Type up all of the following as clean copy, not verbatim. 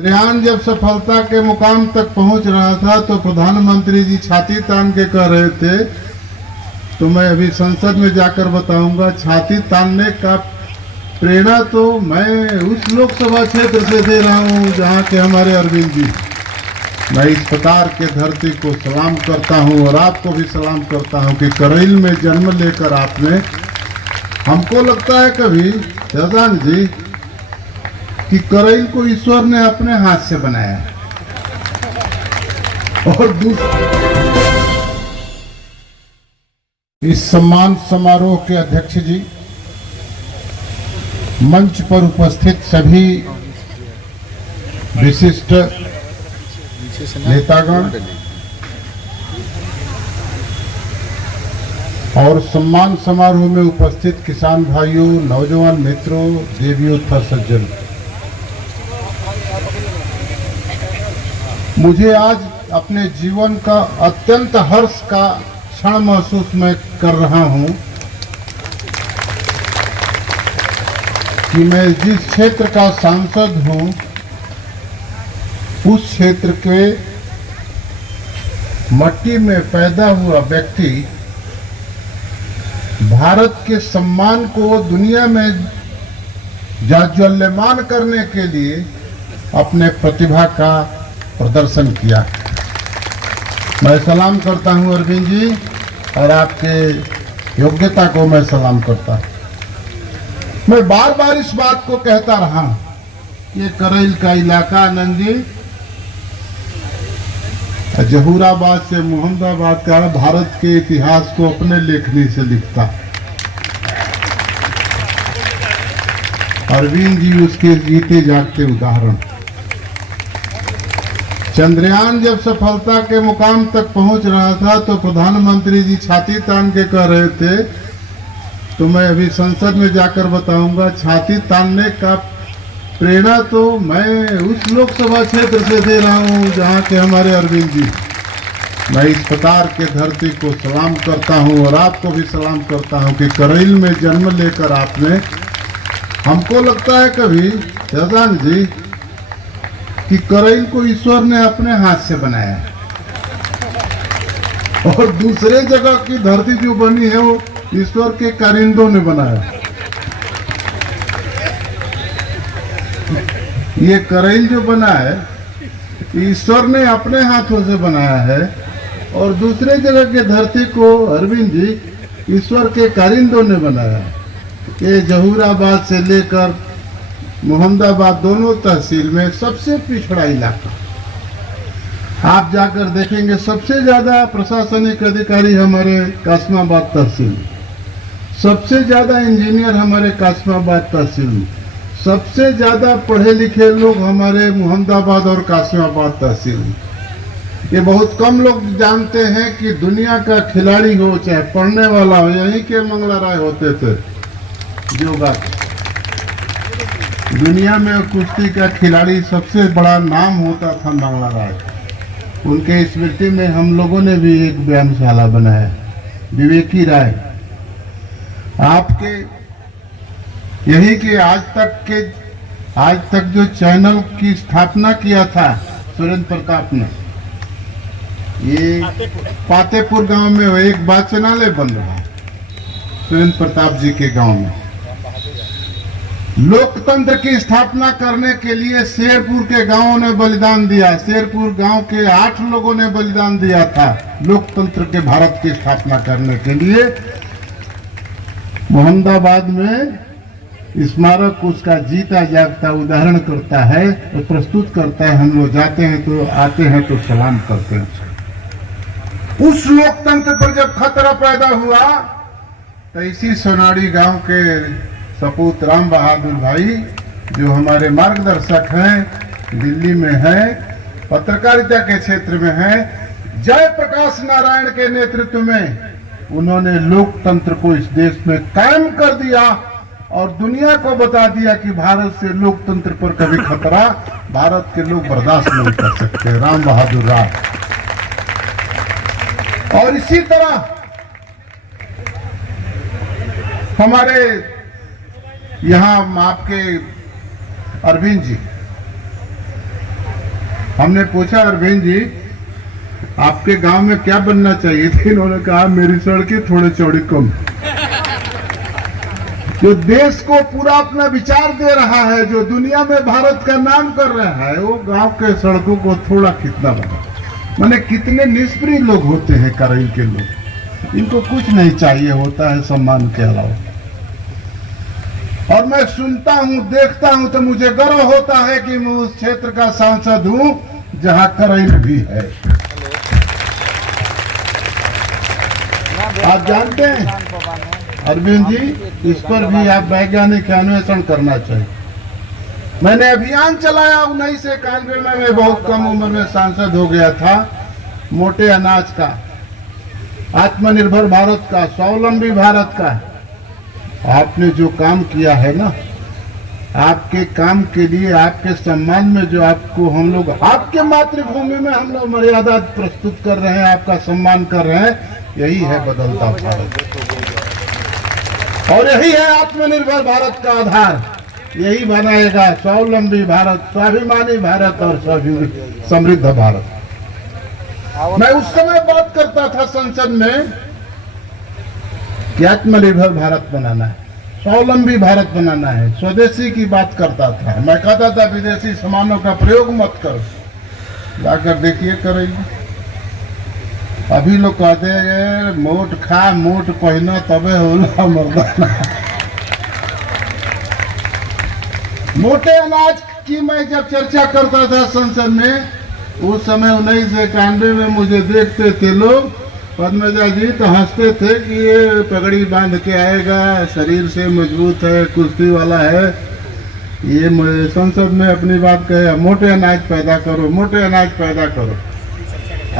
चंद्रयान जब सफलता के मुकाम तक पहुंच रहा था तो प्रधानमंत्री जी छाती तान के कह रहे थे, तो मैं अभी संसद में जाकर बताऊंगा, छाती तानने का प्रेरणा तो मैं उस लोकसभा क्षेत्र से दे रहा हूं जहां के हमारे अरविंद जी। मैं इस प्रकार के धरती को सलाम करता हूं और आपको भी सलाम करता हूं कि करैल में जन्म लेकर आपने, हमको लगता है कभी शहजान जी कि करैल को ईश्वर ने अपने हाथ से बनाया और इस सम्मान समारोह के अध्यक्ष जी, मंच पर उपस्थित सभी विशिष्ट नेतागण और सम्मान समारोह में उपस्थित किसान भाइयों, नौजवान मित्रों, देवियों तथा सज्जन, मुझे आज अपने जीवन का अत्यंत हर्ष का क्षण महसूस मैं कर रहा हूं कि मैं जिस क्षेत्र का सांसद हूं उस क्षेत्र के मट्टी में पैदा हुआ व्यक्ति भारत के सम्मान को दुनिया में जाज्वल्यमान करने के लिए अपने प्रतिभा का प्रदर्शन किया। मैं सलाम करता हूं अरविंद जी और आपके योग्यता को मैं सलाम करता हूं। मैं बार बार इस बात को कहता रहा, ये करैल का इलाका आनंद जी जहूराबाद से मोहम्मदाबाद का भारत के इतिहास को अपने लेखनी से लिखता। अरविंद जी उसके जीते जागते उदाहरण। चंद्रयान जब सफलता के मुकाम तक पहुंच रहा था तो प्रधानमंत्री जी छाती तान के कह रहे थे, तो मैं अभी संसद में जाकर बताऊंगा, छाती तानने का प्रेरणा तो मैं उस लोकसभा क्षेत्र से दे रहा हूं जहां के हमारे अरविंद जी। मैं इस प्रकार के धरती को सलाम करता हूं और आपको भी सलाम करता हूं कि करैल में जन्म लेकर आपने, हमको लगता है कभी शहजान जी कि करैल को ईश्वर ने अपने हाथ से बनाया और दूसरे जगह की धरती जो बनी है वो ईश्वर के कारिंदों ने बनाया। ये करैल जो बना है ईश्वर ने अपने हाथों से बनाया है और दूसरे जगह के धरती को अरविंद जी ईश्वर के कारिंदों ने बनाया। ये जहूराबाद से लेकर मोहम्मदाबाद दोनों तहसील में सबसे पिछड़ा इलाका। आप जाकर देखेंगे सबसे ज्यादा प्रशासनिक अधिकारी हमारे कासमाबाद तहसील, सबसे ज्यादा इंजीनियर हमारे कासमाबाद तहसील, सबसे ज्यादा पढ़े लिखे लोग हमारे मोहम्मदाबाद और कासमाबाद तहसील। ये बहुत कम लोग जानते हैं कि दुनिया का खिलाड़ी हो चाहे पढ़ने वाला हो, यहीं के मंगला राय होते थे जो बात दुनिया में कुश्ती का खिलाड़ी सबसे बड़ा नाम होता था मंगला राय। उनके स्मृति में हम लोगों ने भी एक व्यायामशाला बनाया, विवेकी राय। आपके यही के आज तक जो चैनल की स्थापना किया था सुरेंद्र प्रताप ने, ये पातेपुर गांव में एक वाचनालय बन रहा सुरेंद्र प्रताप जी के गांव में। लोकतंत्र की स्थापना करने के लिए शेरपुर के गांवों ने बलिदान दिया। शेरपुर गांव के 8 लोगों ने बलिदान दिया था लोकतंत्र के भारत की स्थापना करने के लिए। मोहम्मदाबाद में स्मारक उसका जीता जागता उदाहरण करता है और प्रस्तुत करता है। हम लोग जाते हैं तो आते हैं तो सलाम करते हैं। उस लोकतंत्र पर जब खतरा पैदा हुआ तो इसी सोनाड़ी गांव के सपूत राम बहादुर भाई जो हमारे मार्गदर्शक हैं, दिल्ली में हैं, पत्रकारिता के क्षेत्र में हैं, जयप्रकाश नारायण के नेतृत्व में उन्होंने लोकतंत्र को इस देश में कायम कर दिया और दुनिया को बता दिया कि भारत से लोकतंत्र पर कभी खतरा भारत के लोग बर्दाश्त नहीं कर सकते। राम बहादुर राव। और इसी तरह हमारे यहाँ आपके अरविंद जी हमने पूछा अरविंद जी आपके गांव में क्या बनना चाहिए थी, इन्होंने कहा मेरी सड़कें थोड़ी चौड़ी कम। जो देश को पूरा अपना विचार दे रहा है, जो दुनिया में भारत का नाम कर रहा है, वो गांव के सड़कों को थोड़ा कितना बना। माने कितने निष्प्रिय लोग होते हैं करैल के लोग, इनको कुछ नहीं चाहिए होता है सम्मान के अलावा। और मैं सुनता हूं, देखता हूं तो मुझे गर्व होता है कि मैं उस क्षेत्र का सांसद हूं जहां करैल भी है। आप जानते हैं अरविंद जी, इस पर भी आप वैज्ञानिक अन्वेषण करना चाहिए। मैंने अभियान चलाया 1991 में, मैं बहुत कम उम्र में सांसद हो गया था। मोटे अनाज का, आत्मनिर्भर भारत का, स्वावलंबी भारत का। आपने जो काम किया है ना, आपके काम के लिए, आपके सम्मान में जो आपको हम लोग, आपके मातृभूमि में हम लोग मर्यादा प्रस्तुत कर रहे हैं, आपका सम्मान कर रहे हैं, यही है बदलता भारत और यही है आत्मनिर्भर भारत का आधार। यही बनाएगा स्वावलंबी भारत, स्वाभिमानी भारत और समृद्ध भारत। मैं उस समय बात करता था संसद में कि आत्मनिर्भर भारत बनाना है, स्वावलंबी भारत बनाना है, स्वदेशी की बात करता था। मैं कहता था विदेशी सामानों का प्रयोग मत करो, जाकर देखिए करेंगे। अभी लोग कहते हैं मोट खा मोट पहना तबे होला मर्दाना। मोटे अनाज की मैं जब चर्चा करता था संसद में, उस समय 1991 में मुझे देखते थे लोग, पद्मजा जी तो हंसते थे कि ये पगड़ी बांध के आएगा, शरीर से मजबूत है, कुश्ती वाला है, ये संसद में अपनी बात कहे मोटे अनाज पैदा करो, मोटे अनाज पैदा करो।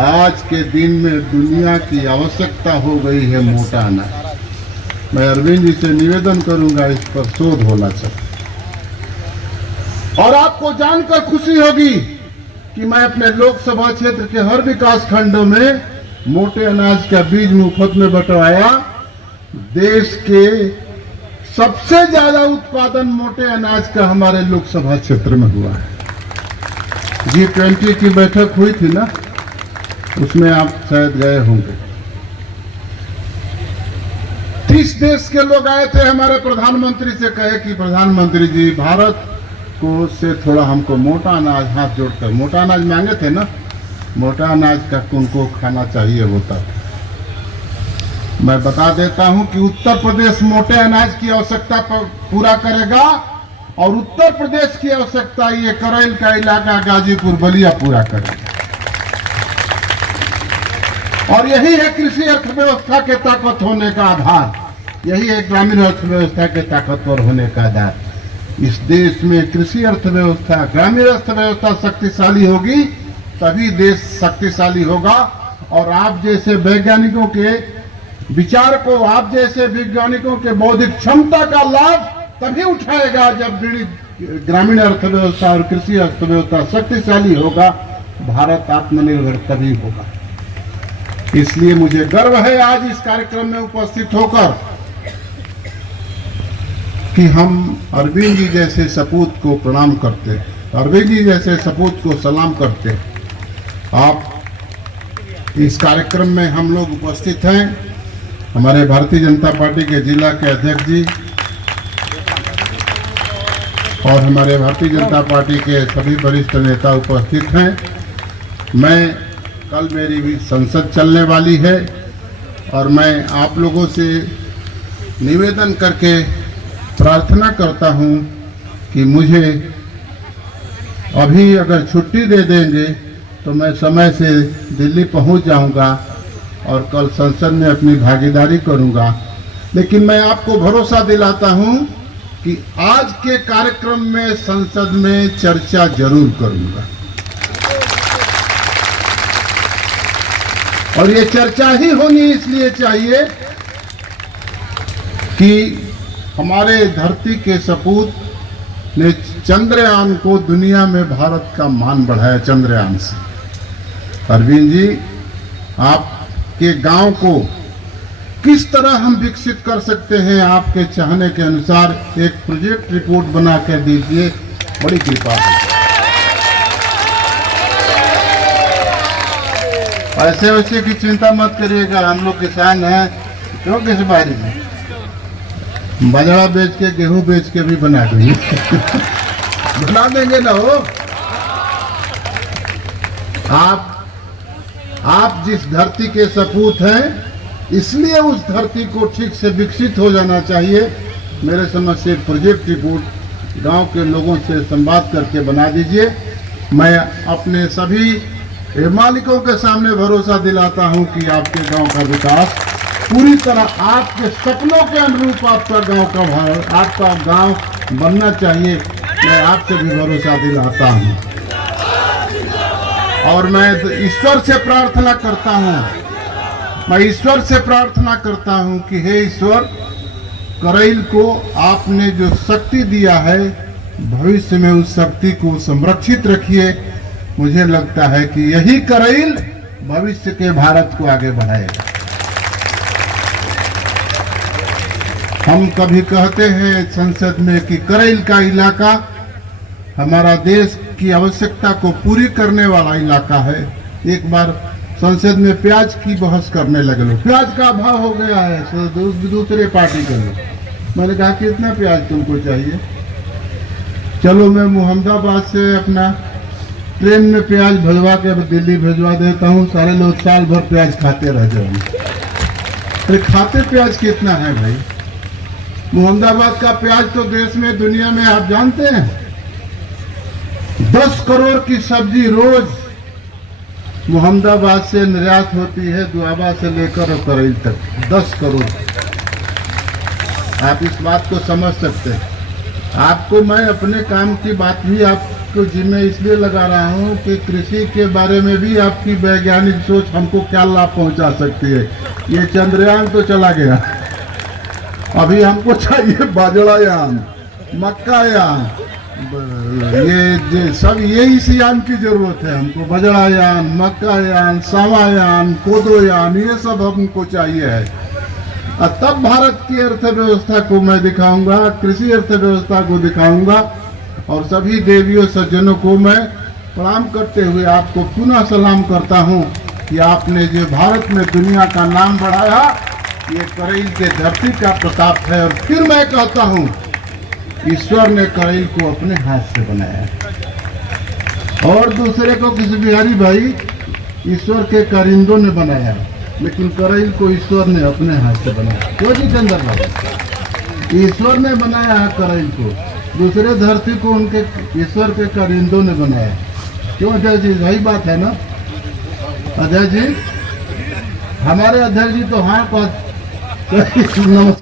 आज के दिन में दुनिया की आवश्यकता हो गई है मोटा अनाज। मैं अरविंद जी से निवेदन करूंगा इस पर शोध होना चाहिए। और आपको जानकर खुशी होगी कि मैं अपने लोकसभा क्षेत्र के हर विकास खंडों में मोटे अनाज का बीज मुफ्त में बंटवाया। देश के सबसे ज्यादा उत्पादन मोटे अनाज का हमारे लोकसभा क्षेत्र में हुआ है। G20 की बैठक हुई थी ना, उसमें आप शायद गए होंगे। 30 देश के लोग आए थे, हमारे प्रधानमंत्री से कहे कि प्रधानमंत्री जी भारत को से थोड़ा हमको मोटा अनाज, हाथ जोड़कर, मोटा अनाज मांगे थे ना, मोटा अनाज का उनको खाना चाहिए होता था। मैं बता देता हूं कि उत्तर प्रदेश मोटे अनाज की आवश्यकता पूरा करेगा और उत्तर प्रदेश की आवश्यकता ये करैल का इलाका गाजीपुर बलिया पूरा करेगा। और यही है कृषि अर्थव्यवस्था के ताकत होने का आधार, यही है ग्रामीण अर्थव्यवस्था के ताकतवर होने का आधार। इस देश में कृषि अर्थव्यवस्था, ग्रामीण अर्थव्यवस्था शक्तिशाली होगी तभी देश शक्तिशाली होगा। और आप जैसे वैज्ञानिकों के विचार को, आप जैसे वैज्ञानिकों के बौद्धिक क्षमता का लाभ तभी उठाएगा जब ग्रामीण अर्थव्यवस्था और कृषि अर्थव्यवस्था शक्तिशाली होगा, भारत आत्मनिर्भर तभी होगा। इसलिए मुझे गर्व है आज इस कार्यक्रम में उपस्थित होकर कि हम अरविंद जी जैसे सपूत को प्रणाम करते हैं, अरविंद जी जैसे सपूत को सलाम करते हैं। आप इस कार्यक्रम में हम लोग उपस्थित हैं, हमारे भारतीय जनता पार्टी के जिला के अध्यक्ष जी और हमारे भारतीय जनता पार्टी के सभी वरिष्ठ नेता उपस्थित हैं। कल मेरी भी संसद चलने वाली है और मैं आप लोगों से निवेदन करके प्रार्थना करता हूं कि मुझे अभी अगर छुट्टी दे देंगे तो मैं समय से दिल्ली पहुंच जाऊंगा और कल संसद में अपनी भागीदारी करूंगा। लेकिन मैं आपको भरोसा दिलाता हूं कि आज के कार्यक्रम में संसद में चर्चा जरूर करूंगा और ये चर्चा ही होनी इसलिए चाहिए कि हमारे धरती के सपूत ने चंद्रयान को दुनिया में भारत का मान बढ़ाया चंद्रयान से। अरविंद जी, आपके गांव को किस तरह हम विकसित कर सकते हैं, आपके चाहने के अनुसार एक प्रोजेक्ट रिपोर्ट बना कर दीजिए, बड़ी कृपा है। ऐसे वैसे की चिंता मत करिएगा, हम लोग किसान हैं, क्यों किस बारी में बाजरा बेच के गेहूं बेच के भी बना देंगे बना देंगे ना हो। आप जिस धरती के सपूत हैं, इसलिए उस धरती को ठीक से विकसित हो जाना चाहिए। मेरे समझ से प्रोजेक्ट रिपोर्ट गांव के लोगों से संवाद करके बना दीजिए। मैं अपने सभी मालिकों के सामने भरोसा दिलाता हूं कि आपके गांव का विकास पूरी तरह आपके सपनों के अनुरूप आपका गांव बनना चाहिए। मैं आपसे भी भरोसा दिलाता हूं और मैं ईश्वर से प्रार्थना करता हूं, कि हे ईश्वर, करैल को आपने जो शक्ति दिया है, भविष्य में उस शक्ति को संरक्षित रखिए। मुझे लगता है कि यही करैल भविष्य के भारत को आगे बढ़ाएगा। हम कभी कहते हैं संसद में कि करैल का इलाका हमारा देश की आवश्यकता को पूरी करने वाला इलाका है। एक बार संसद में प्याज की बहस करने लगे लोग, प्याज का भाव हो गया है दूसरे पार्टी के लोग। मैंने कहा कितना प्याज तुमको चाहिए? चलो मैं मुहम्मदाबाद से अपना ट्रेन में प्याज भिजवा के दिल्ली भिजवा देता हूँ, सारे लोग साल भर प्याज खाते रह जाएंगे। अरे खाते प्याज कितना है भाई? मुहम्मदाबाद का प्याज तो देश में, दुनिया में आप जानते हैं, 10 करोड़ की सब्जी रोज मुहम्मदाबाद से निर्यात होती है, दुआबा से लेकर और करैल तक 10 करोड़। आप इस बात को समझ सकते हैं। आपको मैं अपने काम की बात भी आपको जिम्मे इसलिए लगा रहा हूं कि कृषि के बारे में भी आपकी वैज्ञानिक सोच हमको क्या लाभ पहुंचा सकती है। ये चंद्रयान तो चला गया, अभी हमको चाहिए बाजरायान, मक्कायान, ये सब यही यान की जरूरत है हमको। बाजरायान, मक्कायान, सावायान, कोदोयान, ये सब हमको चाहिए है। तब भारत की अर्थव्यवस्था को मैं दिखाऊंगा, कृषि अर्थव्यवस्था को दिखाऊंगा। और सभी देवियों सज्जनों को मैं प्रणाम करते हुए आपको पुनः सलाम करता हूं कि आपने जो भारत में दुनिया का नाम बढ़ाया, ये करैल के धरती का प्रताप है। और फिर मैं कहता हूं, ईश्वर ने करैल को अपने हाथ से बनाया और दूसरे को किसी बिहारी भाई ईश्वर के कारिंदों ने बनाया, लेकिन करैल को ईश्वर ने अपने हाथ से बनाया। क्यों जी चंद्र भाई? ईश्वर ने बनाया है करैल को, दूसरे धरती को उनके ईश्वर के कारिंदों ने बनाया। क्यों अजय जी? वही बात है ना अजय जी? हमारे अध्यक्ष जी तो हाँ नमस्कार।